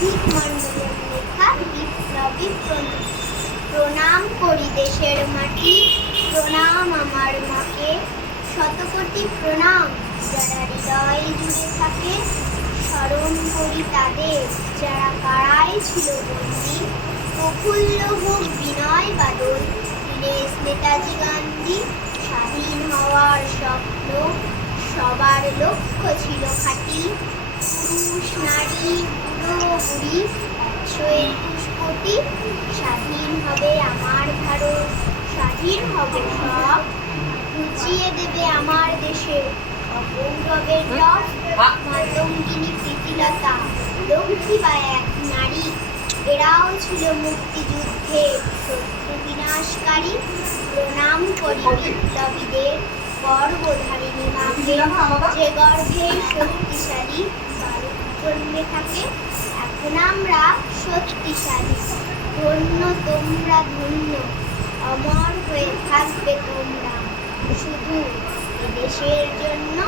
মণ্ডলের লেখা বিপ্লবী প্রণাম করি দেশের মাটি, প্রণাম আমার মাকে, শতকোটি প্রণাম যারা হৃদয় জুড়ে থাকে। স্মরণ করি তাদের যারা কারায় ছিল বন্দী। প্রফুল্ল হোক বিনয় বাদল, দীনেশ নেতাজি গান্ধী। স্বাধীন হওয়ার স্বপ্ন সবার লক্ষ্য ছিল খাঁটি। পুরুষ নারী বুড়ো বুড়ি 121 কোটি। স্বাধীন হবে আমার ভারত, স্বাধীন হবে সব। ঘুচিয়ে দেবে আমার দেশে অগৌরবের রব। মাতঙ্গিনী প্রীতিলতা লক্ষ্মীবাঈ এক নারী, এরাও ছিল মুক্তিযুদ্ধের শত্রু বিনাশকারী। প্রণাম করি বিপ্লবীদের গর্ভধারিণী মাকে, যে গর্ভে শক্তিশালী বালক জন্মে থাকে। এখন আমরা শক্তিশালী, ধন্য তোমরা ধন্য, অমর হয়ে থাকবে তোমরা শুধু এ দেশের জন্য।